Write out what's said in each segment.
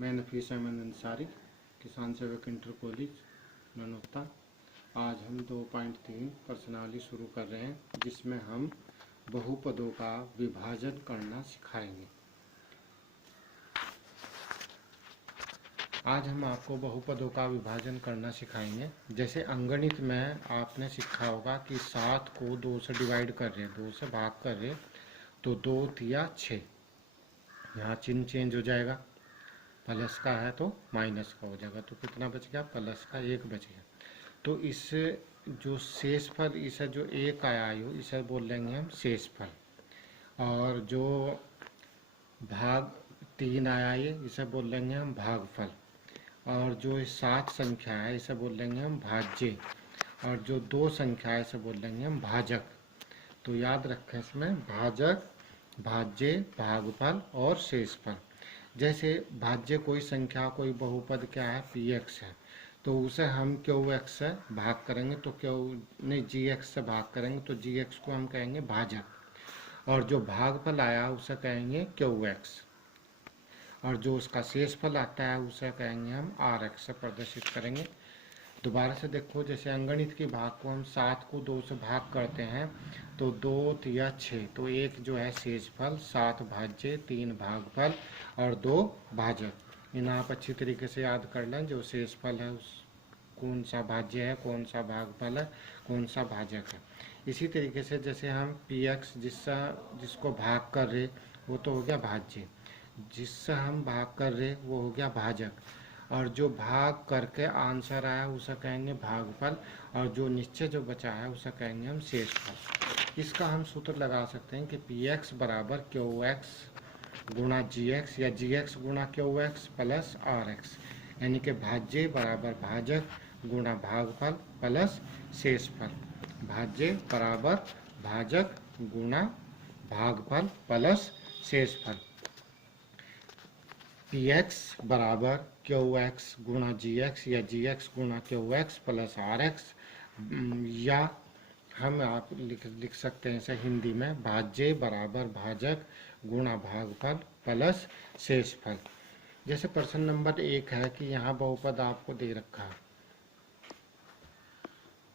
मैं नफीस अहमद अंसारी, किसान सेवक इंटर कॉलेज ननोता। आज हम 2.3 प्रश्नावली शुरू कर रहे हैं, जिसमें हम बहुपदों का विभाजन करना सिखाएंगे। आज हम आपको बहुपदों का विभाजन करना सिखाएंगे। जैसे अंगणित में आपने सीखा होगा कि 7 को 2 से डिवाइड कर रहे, 2 से भाग कर रहे, तो 2 तिया 6। यहाँ चिन्ह चेंज हो जाएगा, प्लस का है तो माइनस का हो जाएगा, तो कितना बच गया? प्लस का 1 बच गया। तो इस जो शेषफल, इसे जो 1 आया हो, इसे बोल लेंगे हम शेषफल। और जो भाग 3 आया ये, इसे बोल लेंगे हम भागफल। और जो 7 संख्या है, इसे बोल लेंगे हम भाज्य। और जो 2 संख्या है, इसे बोल लेंगे हम भाजक। तो याद रखें, इसमें भाजक, भाज्य, भागफल और शेषफल। जैसे भाज्य कोई संख्या, कोई बहुपद क्या है? px है, तो उसे हम qx से भाग करेंगे तो gx से भाग करेंगे तो gx को हम कहेंगे भाजक। और जो भागफल आया उसे कहेंगे qx। और जो उसका शेषफल आता है उसे कहेंगे हम rx से प्रदर्शित करेंगे। दोबारा से देखो, जैसे अंगणित के भाग को हम 7 को 2 से भाग करते हैं तो 2 तिया 6, तो 1 जो है शेषफल, 7 भाज्य, 3 भागफल और 2 भाजक। इन्हें आप अच्छी तरीके से याद कर लें। जो शेषफल है उस कौन सा भाज्य है, कौन सा भागफल है, कौन सा भाजक है। इसी तरीके से जैसे हम px जिसको भाग कर रहे वो तो हो गया भाज्य, जिससे हम भाग कर रहे वो हो गया भाजक। और जो भाग करके आंसर आया उसे कहेंगे भागफल। और जो नीचे जो बचा है उसे कहेंगे हम शेषफल। इसका हम सूत्र लगा सकते हैं कि px बराबर qx गुणा gx या gx गुणा qx प्लस rx, यानी कि भाज्य बराबर भाजक गुणा भागफल प्लस शेषफल। भाज्य बराबर भाजक गुणा भागफल प्लस शेषफल। px बराबर qx गुणा gx या gx गुणा qx प्लस rx, या हम आप लिख सकते हैं इसे हिंदी में भाज्य बराबर भाजक गुणा भागफल प्लस शेषफल। जैसे प्रश्न नंबर 1 है कि यहाँ बहुपद आपको दे रखा है।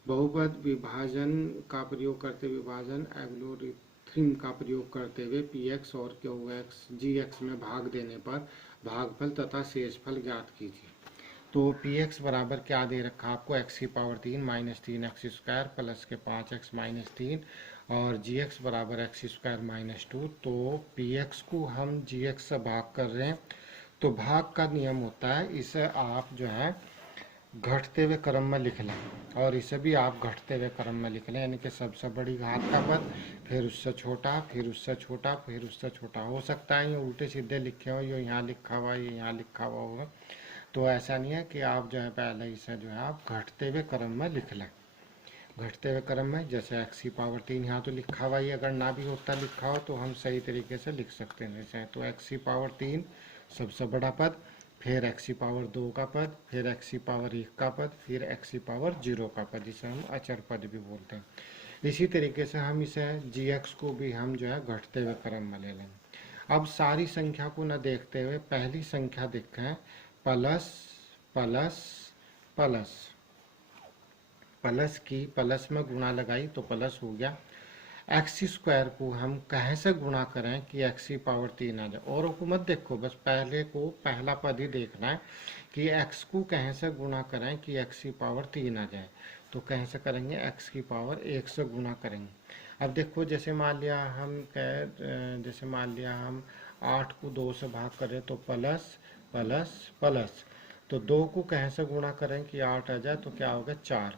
बहुपद विभाजन का प्रयोग करते, विभाजन एल्गोरिथ्म का प्रयोग करते हुए px और qx gx में भाग देने पर भागफल तथा शेषफल ज्ञात कीजिए। तो px बराबर क्या दे रखा आपको? x की power 3 minus 3x square plus के 5x माइनस 3 और gx बराबर x स्क्वायर माइनस 2। तो px को हम gx से भाग कर रहे हैं, तो भाग का नियम होता है, इसे आप जो है घटते हुए क्रम में लिख लें, और इसे भी आप घटते हुए क्रम में लिख लें, यानी कि सबसे बड़ी घात का पद, फिर उससे छोटा, फिर उससे छोटा, फिर उससे छोटा। हो सकता है ये उल्टे सीधे लिखे हो, ये यहाँ लिखा हुआ, ये यहाँ लिखा हुआ होगा, तो ऐसा नहीं है कि आप जो है पहले इसे जो है आप घटते हुए क्रम में लिख लें। घटते हुए क्रम में जैसे x की पावर 3 यहाँ तो लिखा हुआ ही, अगर ना भी होता लिखा हो तो हम सही तरीके से लिख सकते हैं। जैसे तो x की पावर 3 सबसे बड़ा पद, फिर x की पावर 2 का पद, फिर x की पावर 1 का पद, फिर x की पावर 0 का पद, जिसे हम अचर पद भी बोलते हैं। इसी तरीके से हम इसे gx को भी हम जो है घटते हुए क्रम में ले लेंगे। अब सारी संख्या को न देखते हुए पहली संख्या देखें, प्लस प्लस प्लस, प्लस की प्लस में गुणा लगाई तो प्लस हो गया। एक्स स्क्वायर को हम कहे से गुणा करें कि एक्स की पावर 3 आ जाए, और को मत देखो, बस पहले को पहला पद ही देखना है कि एक्स को कहे से गुणा करें कि एक्स की पावर 3 आ जाए। तो कहे से करेंगे एक्स की पावर 1 से गुणा करेंगे। अब देखो, जैसे मान लिया हम 8 को 2 से भाग करें तो प्लस प्लस प्लस, तो 2 को कहे से गुणा करें कि 8 आ जाए तो क्या होगा? 4।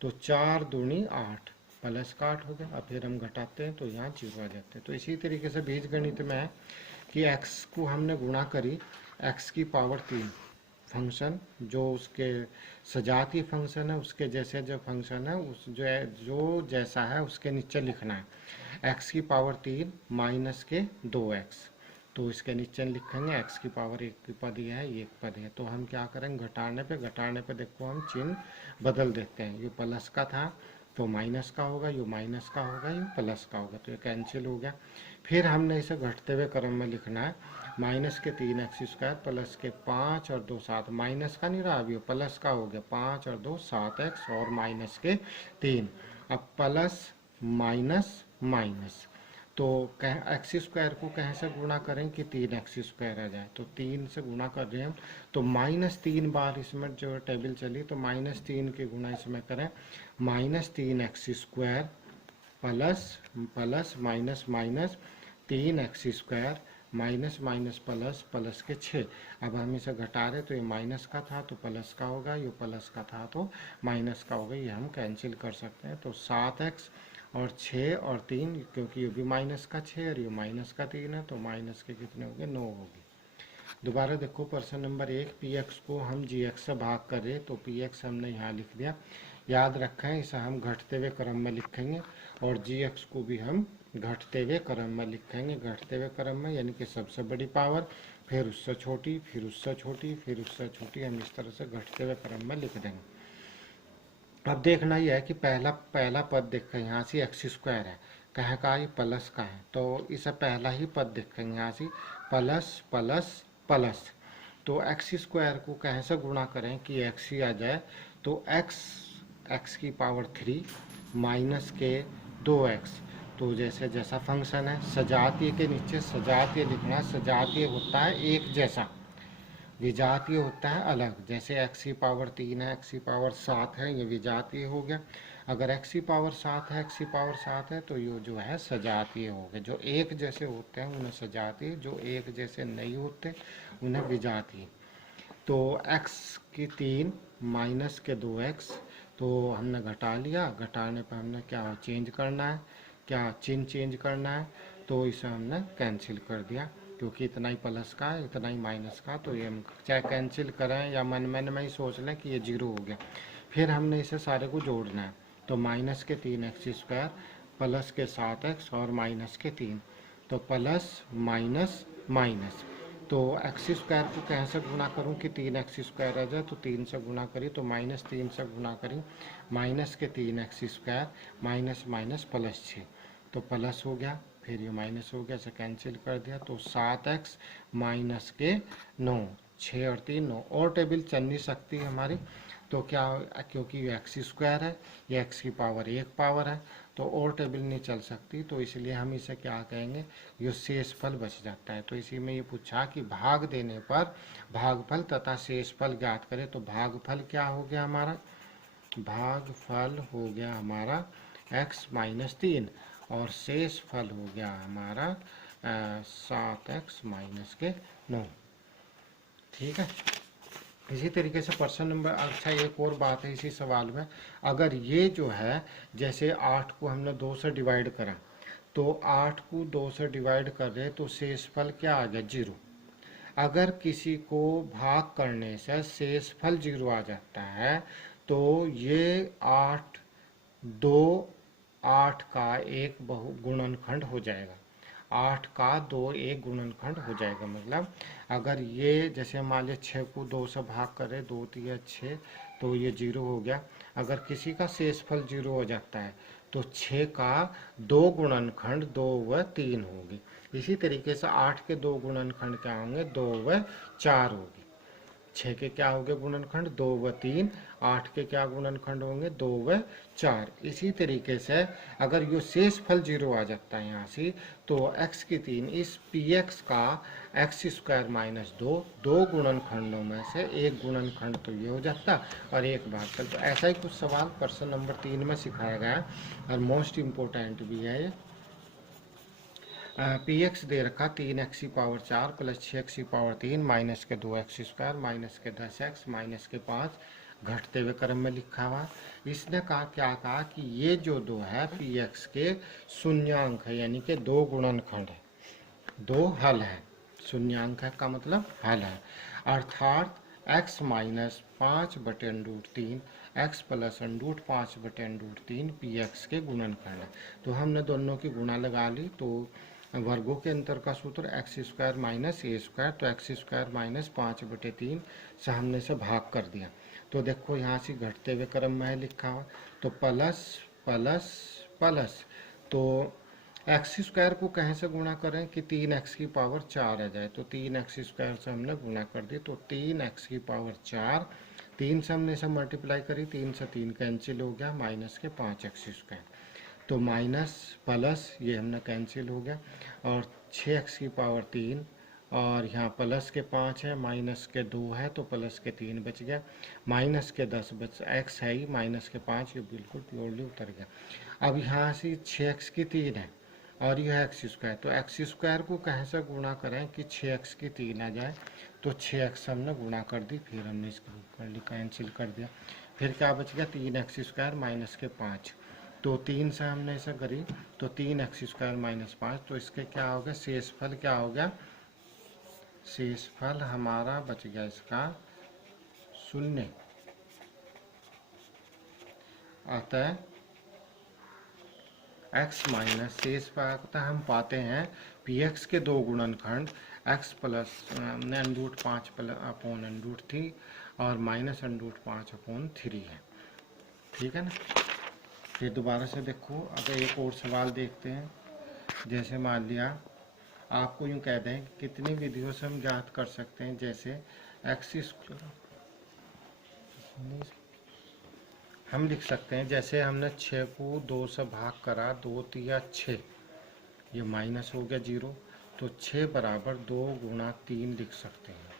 तो 4 दूनी 8, प्लस का 8 हो गया। अब फिर हम घटाते हैं तो यहाँ 0 आ जाते हैं। तो इसी तरीके से बीजगणित में है कि x को हमने गुणा करी, x की पावर 3 फंक्शन जो उसके सजातीय फंक्शन है, उसके जैसे जो फंक्शन है उस जो जैसा है उसके नीचे लिखना है। x की पावर 3 माइनस के 2x, तो इसके नीचे लिखेंगे x की पावर 1 की पद है, 1 पद है। तो हम क्या करेंगे? घटाने पे देखो हम चिन्ह बदल देते हैं। ये प्लस का था तो माइनस का होगा, ये माइनस का होगा, ये प्लस का होगा, तो ये कैंसिल हो गया। फिर हमने इसे घटते हुए क्रम में लिखना है। माइनस के 3x² प्लस के 5 और 2 7, माइनस का नहीं रहा अभी, प्लस का हो गया 5 और 2 7x और माइनस के 3। अब प्लस माइनस माइनस, तो x² को कहीं से गुणा करें कि 3x² आ जाए, तो 3 से गुणा कर रहे हैं हम, तो -3 बार इसमें जो टेबल चली, तो -3 के गुणा इसमें करें, -3x² plus plus minus minus 3x² minus minus plus plus के 6। अब हम इसे घटा रहे तो ये माइनस का था तो प्लस का होगा, ये प्लस का था तो माइनस का होगा, ये हम कैंसिल कर सकते हैं। तो 7x और 6 और 3, क्योंकि ये भी माइनस का 6 और ये माइनस का 3 है, तो माइनस के कितने हो गए, 9 हो गए। दोबारा देखो प्रश्न नंबर 1, px को हम gx से भाग कर रहे, तो px हमने यहाँ लिख दिया। याद रखें इसे हम घटते हुए क्रम में लिखेंगे और gx को भी हम घटते हुए क्रम में लिखेंगे। घटते हुए क्रम में यानी कि सबसे बड़ी पावर, फिर उससे छोटी, फिर उससे छोटी, फिर उससे छोटी, हम इस तरह से घटते हुए क्रम में लिख देंगे। अब देखना यह है कि पहला पद देखें, यहाँ से x² है, कह का ये प्लस का है, तो इसे पहला ही पद देखेंगे यहाँ से प्लस प्लस प्लस, तो x² को कहीं से गुणा करें कि x ही आ जाए, तो x की पावर 3 माइनस के 2x, तो जैसे जैसा फंक्शन है सजातीय के नीचे सजातीय लिखना, सजातीय होता है एक जैसा, विजातीय होता है अलग। जैसे x की पावर 3 है, x की पावर 7 है, ये विजातीय हो गया। अगर x की पावर 7 है, x की पावर 7 है, तो ये जो है सजातीय हो गए। जो एक जैसे होते हैं उन्हें सजातीय, जो एक जैसे नहीं होते उन्हें विजातीय। तो x की 3 माइनस के 2x, तो हमने घटा लिया, घटाने पर हमने क्या चेंज करना है, क्या चिन्ह चेंज करना है, तो इसे हमने कैंसिल कर दिया, क्योंकि इतना ही प्लस का है इतना ही माइनस का, तो ये हम चाहे कैंसिल करें या मन में ही सोच लें कि ये 0 हो गया। फिर हमने इसे सारे को जोड़ना है, तो माइनस के 3x² प्लस के 7x और माइनस के 3, तो प्लस माइनस माइनस, तो x² को कैसे गुणा करूं कि 3x² आ जाए, तो 3 से गुणा करी, तो -3 से गुणा करी, माइनस के 3x² माइनस माइनस प्लस 6, तो प्लस हो गया, फिर ये माइनस हो गया, इसे कैंसिल कर दिया, तो 7x माइनस के 9, 6 और 3 9, और टेबल चल नहीं सकती हमारी, तो क्या, क्योंकि ये x² है, ये x की पावर 1 पावर है, तो और टेबल नहीं चल सकती, तो इसलिए हम इसे क्या कहेंगे, ये शेषफल बच जाता है। तो इसी में ये पूछा कि भाग देने पर भागफल तथा शेषफल ज्ञात करें, तो भागफल क्या हो गया हमारा, भागफल हो गया हमारा x माइनस 3 और शेषफल हो गया हमारा 7x माइनस के 9। ठीक है, इसी तरीके से प्रश्न नंबर, अच्छा एक और बात है इसी सवाल में, अगर ये जो है जैसे 8 को हमने 2 से डिवाइड करा, तो 8 को 2 से डिवाइड कर रहे, तो शेषफल क्या आ गया, 0। अगर किसी को भाग करने से शेषफल 0 आ जाता है, तो ये 8 का एक गुणनखंड हो जाएगा, 8 का 2 एक गुणनखंड हो जाएगा। मतलब अगर ये जैसे मान लिया 6 को 2 से भाग करे, 2 3 6, तो ये 0 हो गया। अगर किसी का शेषफल 0 हो जाता है, तो 6 का 2 गुणनखंड 2 व 3 होगी। इसी तरीके से 8 के 2 गुणनखंड क्या होंगे, 2 व 4 होगी। 6 के क्या हो गए गुणनखंड, 2 व 3, 8 के क्या गुणनखंड होंगे, 2 व 4। इसी तरीके से अगर ये शेषफल 0 आ जाता है यहाँ से, तो x की 3 इस px का x² माइनस 2, 2 गुणनखंडों में से एक गुणनखंड तो ये हो जाता और एक भागफल। तो ऐसा ही कुछ सवाल प्रश्न नंबर 3 में सिखाया गया है और मोस्ट इम्पोर्टेंट भी है ये। px दे रखा 3x की पावर 4 प्लस 6x की पावर 3 माइनस के 2x² माइनस के 10x माइनस के 5, घटते हुए क्रम में लिखा हुआ। इसने कहा क्या कहा कि ये जो 2 है px के शून्यांक है, यानी कि 2 गुणनखंड है, 2 हल है। शून्यांक है का मतलब हल है, अर्थात x minus 5/√3 x plus √5/√3 px के गुणनखंड है। तो हमने दोनों की गुणा लगा ली, तो वर्गों के अंतर का सूत्र x² माइनस a², तो x² माइनस 5/3 से हमने से भाग कर दिया। तो देखो यहाँ से घटते हुए क्रम में है लिखा हुआ, तो प्लस प्लस प्लस, तो एक्स स्क्वायर को कहीं से गुणा करें कि 3x की पावर 4 आ जाए, तो 3x स्क्वायर से हमने गुणा कर दी, तो 3x की पावर 4, 3 से हमने इसे मल्टीप्लाई करी, 3 से 3 कैंसिल हो गया, माइनस के 5x स्क्वायर, तो माइनस प्लस ये हमने कैंसिल हो गया, और 6x की पावर 3, और यहाँ प्लस के 5 है, माइनस के 2 है, तो प्लस के 3 बच गया, माइनस के 10 बच, x है ही, माइनस के 5, ये बिल्कुल प्योरली उतर गया। अब यहाँ से 6x की 3 है और यह एक्स स्क्वायर, तो एक्स स्क्वायर को कहीं से गुणा करें कि 6x की 3 आ जाए, तो 6x हमने गुणा कर दी, फिर हमने इसको कैंसिल कर दिया, फिर क्या बच गया 3x स्क्वायर माइनस के 5, तो 3 से हमने ऐसा करी, तो 3x स्क्वायर माइनस 5, तो इसके क्या हो गया, शेषफल क्या हो गया, शेषफल हमारा बच गया इसका 0। अतः x माइनस शेष पाता हम पाते हैं px के दो गुणनखंड x प्लस √5 अपॉन √3 और माइनस √5 अपॉन 3 है। ठीक है ना। फिर दोबारा से देखो, अब एक और सवाल देखते हैं। जैसे मान लिया आपको यूँ कह दें कितनी विधियों से हम ज्ञात कर सकते हैं, जैसे एक्स स्क्वायर हम लिख सकते हैं, जैसे हमने 6 को 2 से भाग करा, 2 तिया 6, ये माइनस हो गया 0, तो 6 बराबर 2 गुणा 3 लिख सकते हैं।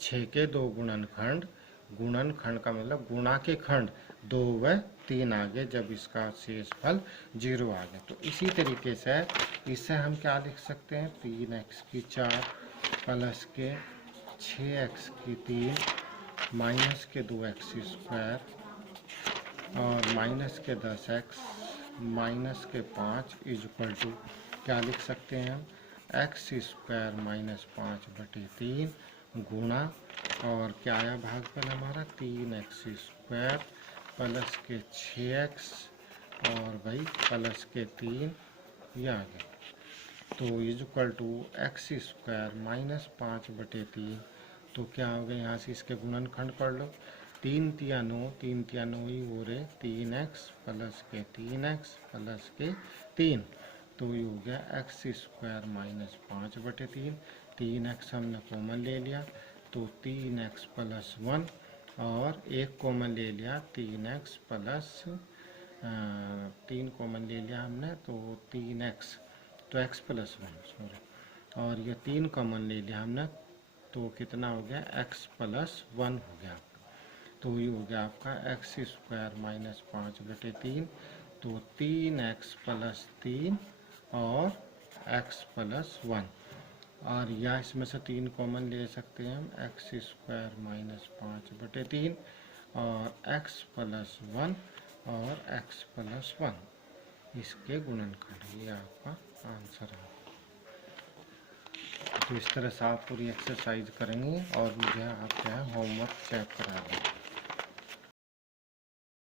6 के दो गुणनखंड, गुणनखंड का मतलब गुणा के खंड 2 व 3 आ गए जब इसका शेषफल 0 आ गया। तो इसी तरीके से इससे हम क्या लिख सकते हैं, 3x की 4 प्लस के 6x की 3 माइनस के 2x स्क्वायर और माइनस के 10x माइनस के 5 इज इक्वल टू क्या लिख सकते हैं हम, एक्स स्क्वायर माइनस 5/3 गुणा, और क्या आया भागफल हमारा 3x स्क्वायर प्लस के 6x और भाई प्लस के 3, ये आ गया। तो is equal to X square minus 5/3, तो क्या हो गया, यहाँ से इसके गुणनखंड कर लो, 3 तिया 9, 3 तिया 9 ही हो रहे 3x प्लस के 3x प्लस के 3, तो ये हो गया एक्स स्क्वायर माइनस 5/3, 3x हमने कॉमन ले लिया, तो 3x प्लस 1, और एक कॉमन ले लिया 3x प्लस 3 कॉमन ले लिया हमने, तो 3x, तो x प्लस 1 सॉरी, और ये 3 कॉमन ले लिया हमने, तो कितना हो गया, x प्लस 1 हो गया। तो ये हो गया आपका एक्स स्क्वायर माइनस 5/3, तो 3x प्लस 3 और x प्लस 1, और या इसमें से 3 कॉमन ले सकते हैं हम, एक्स स्क्वायर माइनस 5/3 और x प्लस 1 और x प्लस 1, इसके गुणनखंड, ये आपका आंसर है। तो इस तरह से आप पूरी एक्सरसाइज करेंगे और मुझे आप जो है होमवर्क चेक करा दें।